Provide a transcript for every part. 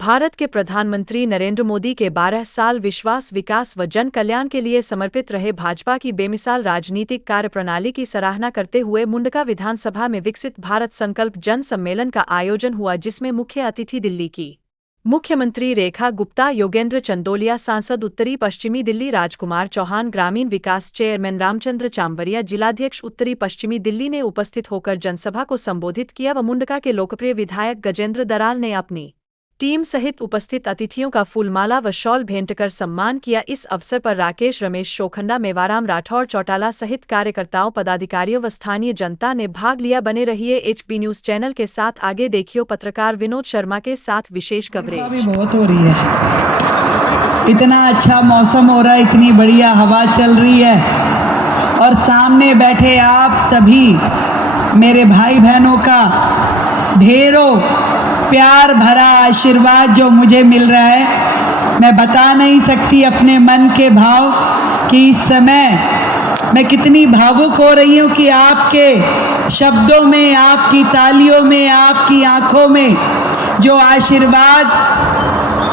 भारत के प्रधानमंत्री नरेंद्र मोदी के 12 साल विश्वास, विकास व जन कल्याण के लिए समर्पित रहे भाजपा की बेमिसाल राजनीतिक कार्यप्रणाली की सराहना करते हुए मुंडका विधानसभा में विकसित भारत संकल्प जन सम्मेलन का आयोजन हुआ, जिसमें मुख्य अतिथि दिल्ली की मुख्यमंत्री रेखा गुप्ता, योगेंद्र चंदोलिया, सांसद उत्तरी पश्चिमी दिल्ली राजकुमार चौहान, ग्रामीण विकास चेयरमैन रामचंद्र चांवरिया, जिलाध्यक्ष उत्तरी पश्चिमी दिल्ली ने उपस्थित होकर जनसभा को संबोधित किया व मुंडका के लोकप्रिय विधायक गजेंद्र दराल ने अपनी टीम सहित उपस्थित अतिथियों का फूलमाला व शॉल भेंट कर सम्मान किया। इस अवसर पर राकेश, रमेश, शोखंडा, मेवाराम राठौर, चौटाला सहित कार्यकर्ताओं, पदाधिकारियों व स्थानीय जनता ने भाग लिया। बने रहिए HB न्यूज चैनल के साथ। आगे देखियो पत्रकार विनोद शर्मा के साथ विशेष कवरेज। बहुत हो रही है, इतना अच्छा मौसम हो रहा है, इतनी बढ़िया हवा चल रही है और सामने बैठे आप सभी मेरे भाई बहनों का ढेरों प्यार भरा आशीर्वाद जो मुझे मिल रहा है, मैं बता नहीं सकती अपने मन के भाव कि इस समय मैं कितनी भावुक हो रही हूँ कि आपके शब्दों में, आपकी तालियों में, आपकी आंखों में जो आशीर्वाद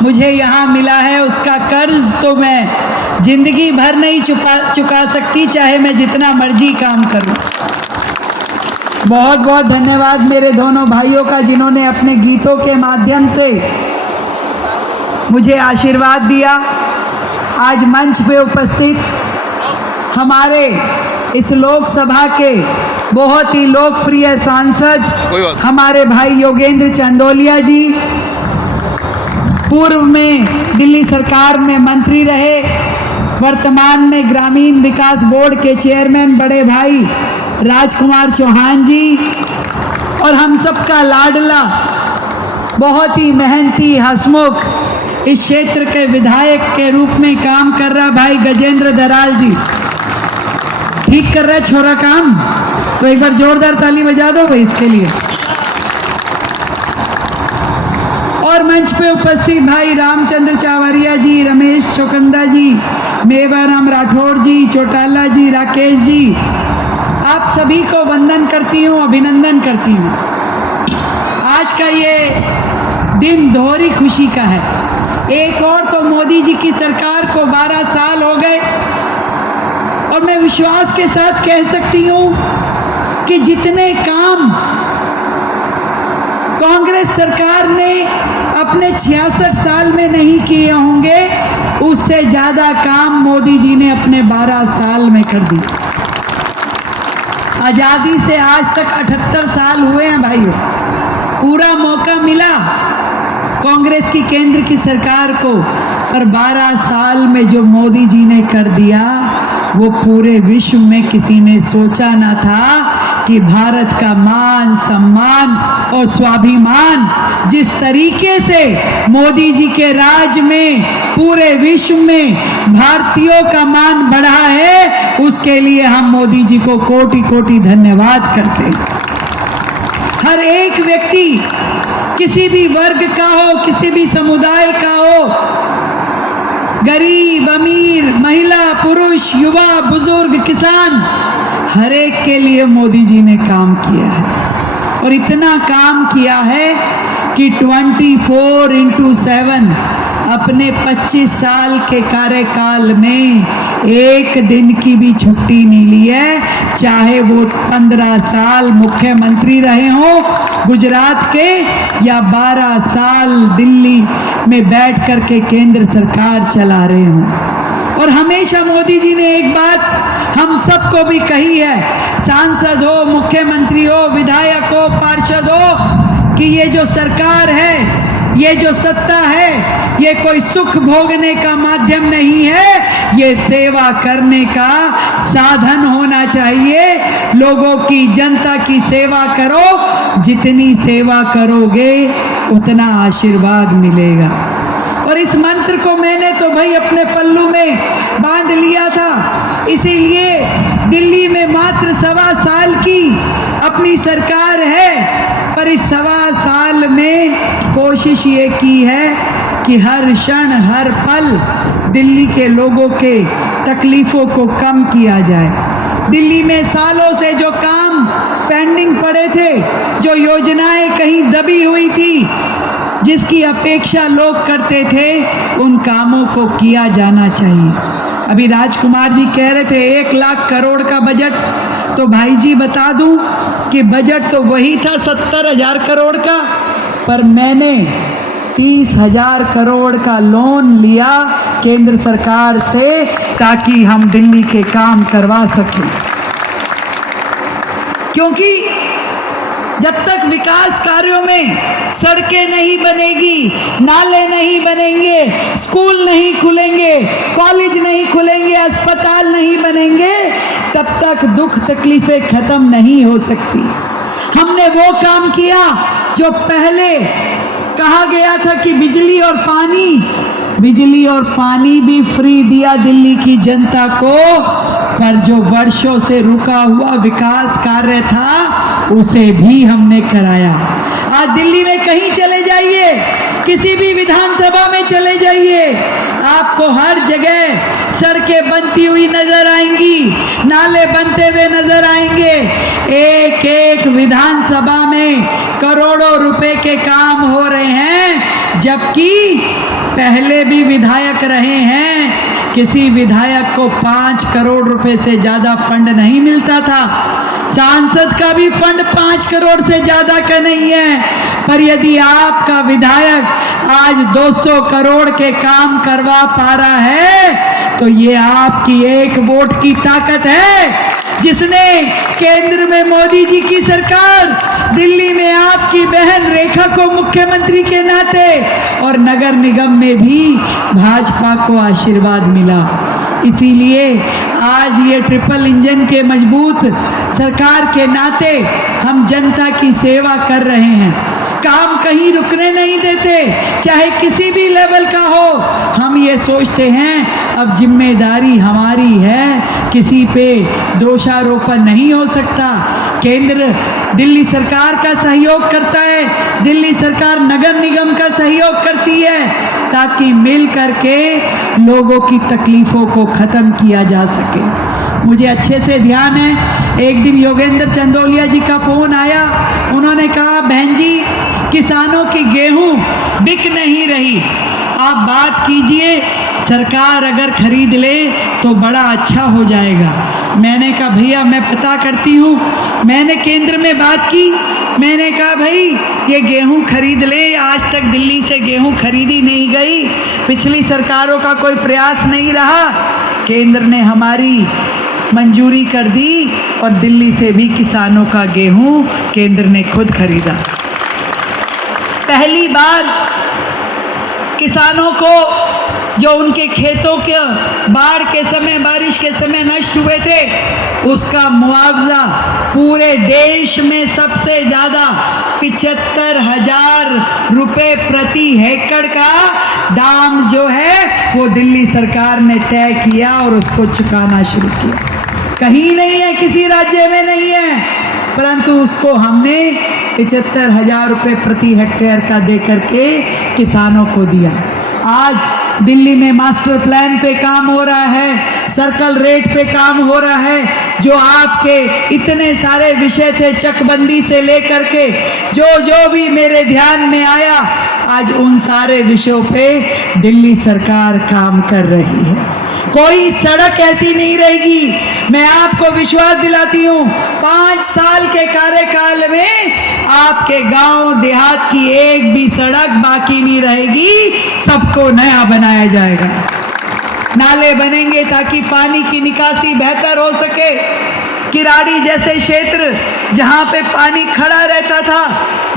मुझे यहाँ मिला है, उसका कर्ज तो मैं जिंदगी भर नहीं चुका सकती, चाहे मैं जितना मर्जी काम करूँ। बहुत बहुत धन्यवाद मेरे दोनों भाइयों का, जिन्होंने अपने गीतों के माध्यम से मुझे आशीर्वाद दिया। आज मंच पे उपस्थित हमारे इस लोकसभा के बहुत ही लोकप्रिय सांसद हमारे भाई योगेंद्र चंदोलिया जी, पूर्व में दिल्ली सरकार में मंत्री रहे, वर्तमान में ग्रामीण विकास बोर्ड के चेयरमैन बड़े भाई राजकुमार चौहान जी, और हम सबका लाडला, बहुत ही मेहनती, हंसमुख, इस क्षेत्र के विधायक के रूप में काम कर रहा भाई गजेंद्र दराल जी। ठीक कर रहा है छोरा काम, तो एक बार जोरदार ताली बजा दो भाई इसके लिए। और मंच पे उपस्थित भाई रामचंद्र चांवरिया जी, रमेश चौकंदा जी, मेवाराम राठौर जी, चौटाला जी, राकेश जी, आप सभी को वंदन करती हूँ, अभिनंदन करती हूँ। आज का ये दिन दोहरी खुशी का है। एक और तो मोदी जी की सरकार को 12 साल हो गए और मैं विश्वास के साथ कह सकती हूँ कि जितने काम कांग्रेस सरकार ने अपने 66 साल में नहीं किए होंगे, उससे ज़्यादा काम मोदी जी ने अपने 12 साल में कर दी। आज़ादी से आज तक 78 साल हुए हैं भाइयों। पूरा मौका मिला कांग्रेस की केंद्र की सरकार को, और 12 साल में जो मोदी जी ने कर दिया वो पूरे विश्व में किसी ने सोचा ना था कि भारत का मान, सम्मान और स्वाभिमान जिस तरीके से मोदी जी के राज में पूरे विश्व में भारतीयों का मान बढ़ा है, उसके लिए हम मोदी जी को कोटि कोटि धन्यवाद करते हैं। हर एक व्यक्ति, किसी भी वर्ग का हो, किसी भी समुदाय का हो, गरीब, अमीर, महिला, पुरुष, युवा, बुजुर्ग, किसान, हर एक के लिए मोदी जी ने काम किया है। और इतना काम किया है कि 24/7 अपने 25 साल के कार्यकाल में एक दिन की भी छुट्टी नहीं ली है, चाहे वो 15 साल मुख्यमंत्री रहे हों गुजरात के, या 12 साल दिल्ली में बैठ कर के केंद्र सरकार चला रहे हों। और हमेशा मोदी जी ने एक बात हम सबको भी कही है, सांसद हो, मुख्यमंत्री हो, विधायक हो, पार्षद हो, कि ये जो सरकार है, ये जो सत्ता है, ये कोई सुख भोगने का माध्यम नहीं है, ये सेवा करने का साधन होना चाहिए। लोगों की, जनता की सेवा करो, जितनी सेवा करोगे उतना आशीर्वाद मिलेगा। और इस मंत्र को मैंने तो भाई अपने पल्लू में बांध लिया था, इसीलिए दिल्ली में मात्र 1.25 साल की अपनी सरकार है, पर इस 1.25 साल में कोशिश ये की है कि हर क्षण, हर पल दिल्ली के लोगों के तकलीफों को कम किया जाए। दिल्ली में सालों से जो काम पेंडिंग पड़े थे, जो योजनाएं कहीं दबी हुई थी, जिसकी अपेक्षा लोग करते थे उन कामों को किया जाना चाहिए। अभी राजकुमार जी कह रहे थे 1 लाख करोड़ का बजट, तो भाई जी बता दूं कि बजट तो वही था 70,000 करोड़ का, पर मैंने 30,000 करोड़ का लोन लिया केंद्र सरकार से ताकि हम दिल्ली के काम करवा सकें। क्योंकि जब तक विकास कार्यों में सड़कें नहीं बनेगी, नाले नहीं बनेंगे, स्कूल नहीं खुलेंगे, कॉलेज नहीं खुलेंगे, अस्पताल नहीं बनेंगे, तब तक दुख तकलीफें खत्म नहीं हो सकती। हमने वो काम किया जो पहले कहा गया था कि बिजली और पानी भी फ्री दिया दिल्ली की जनता को, पर जो वर्षों से रुका हुआ विकास कार्य था उसे भी हमने कराया। आज दिल्ली में कहीं चले जाइए, किसी भी विधानसभा में चले जाइए, आपको हर जगह सड़कें बनती हुई नजर आएंगी, नाले बनते हुए नजर आएंगे। एक एक विधानसभा में करोड़ों रुपए के काम हो रहे हैं, जबकि पहले भी विधायक रहे हैं, किसी विधायक को 5 करोड़ रुपए से ज्यादा फंड नहीं मिलता था। सांसद का भी फंड 5 करोड़ से ज्यादा का नहीं है, पर यदि आपका विधायक आज 200 करोड़ के काम करवा पा रहा है तो ये आपकी एक वोट की ताकत है, जिसने केंद्र में मोदी जी की सरकार, दिल्ली में आपकी बहन रेखा को मुख्यमंत्री के नाते और नगर निगम में भी भाजपा को आशीर्वाद मिला। इसीलिए आज ये ट्रिपल इंजन के मजबूत सरकार के नाते हम जनता की सेवा कर रहे हैं। काम कहीं रुकने नहीं देते, चाहे किसी भी लेवल का हो। हम ये सोचते हैं अब जिम्मेदारी हमारी है, किसी पे दोषारोपण नहीं हो सकता। केंद्र दिल्ली सरकार का सहयोग करता है, दिल्ली सरकार नगर निगम का सहयोग करती है, ताकि मिल करके लोगों की तकलीफों को खत्म किया जा सके। मुझे अच्छे से ध्यान है, एक दिन योगेंद्र चंदोलिया जी का फोन आया, उन्होंने कहा बहन जी किसानों की गेहूं बिक नहीं रही, आप बात कीजिए, सरकार अगर खरीद ले तो बड़ा अच्छा हो जाएगा। मैंने कहा भैया मैं पता करती हूँ। मैंने केंद्र में बात की, मैंने कहा भाई ये गेहूं खरीद ले, आज तक दिल्ली से गेहूं खरीदी नहीं गई, पिछली सरकारों का कोई प्रयास नहीं रहा। केंद्र ने हमारी मंजूरी कर दी और दिल्ली से भी किसानों का गेहूं केंद्र ने खुद खरीदा। पहली बार किसानों को जो उनके खेतों के बाढ़ के समय, बारिश के समय नष्ट हुए थे, उसका मुआवजा पूरे देश में सबसे ज्यादा 75,000 रुपए प्रति हेक्टेयर का दाम जो है वो दिल्ली सरकार ने तय किया और उसको चुकाना शुरू किया। कहीं नहीं है, किसी राज्य में नहीं है, परंतु उसको हमने 75,000 रुपए प्रति हेक्टेयर का दे करके किसानों को दिया। आज दिल्ली में मास्टर प्लान पे काम हो रहा है, सर्कल रेट पे काम हो रहा है, जो आपके इतने सारे विषय थे चकबंदी से लेकर के जो भी मेरे ध्यान में आया, आज उन सारे विषयों पे दिल्ली सरकार काम कर रही है। कोई सड़क ऐसी नहीं रहेगी, मैं आपको विश्वास दिलाती हूँ 5 साल के कार्यकाल में आपके गांव देहात की एक भी सड़क बाकी नहीं रहेगी, सबको नया बनाया जाएगा। नाले बनेंगे ताकि पानी की निकासी बेहतर हो सके। किराड़ी जैसे क्षेत्र जहां पे पानी खड़ा रहता था,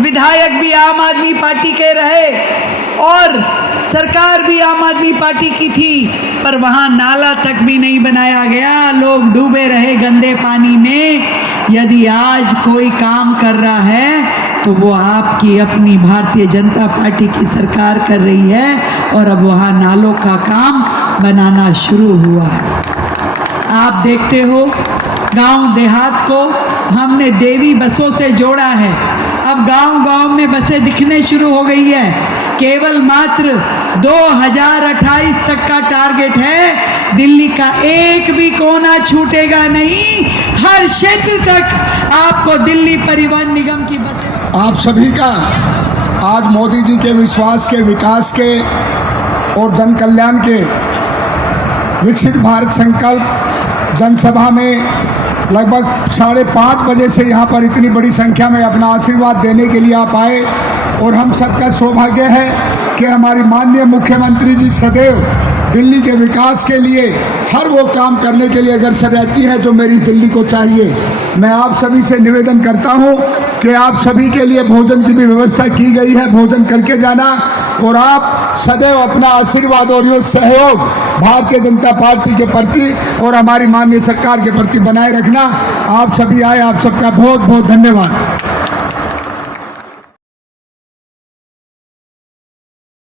विधायक भी आम आदमी पार्टी के रहे और सरकार भी आम आदमी पार्टी की थी, पर वहां नाला तक भी नहीं बनाया गया, लोग डूबे रहे गंदे पानी में। यदि आज कोई काम कर रहा है तो वो आपकी अपनी भारतीय जनता पार्टी की सरकार कर रही है और अब वहाँ नालों का काम बनाना शुरू हुआ है। आप देखते हो गांव देहात को हमने देवी बसों से जोड़ा है, अब गांव-गांव में बसें दिखने शुरू हो गई है। केवल मात्र 2028 तक का टारगेट है, दिल्ली का एक भी कोना छूटेगा नहीं, हर क्षेत्र तक आपको दिल्ली परिवहन निगम की बसें। आप सभी का आज मोदी जी के विश्वास के, विकास के और जन कल्याण के विकसित भारत संकल्प जनसभा में लगभग 5:30 बजे से यहाँ पर इतनी बड़ी संख्या में अपना आशीर्वाद देने के लिए आप आए। और हम सबका सौभाग्य है कि हमारी माननीय मुख्यमंत्री जी सदैव दिल्ली के विकास के लिए हर वो काम करने के लिए अग्रसर रहती है जो मेरी दिल्ली को चाहिए। मैं आप सभी से निवेदन करता हूँ कि आप सभी के लिए भोजन की भी व्यवस्था की गई है, भोजन करके जाना और आप सदैव अपना आशीर्वाद और ये सहयोग भारतीय जनता पार्टी के प्रति और हमारी माननीय सरकार के प्रति बनाए रखना। आप सभी आए, आप सबका बहुत बहुत धन्यवाद।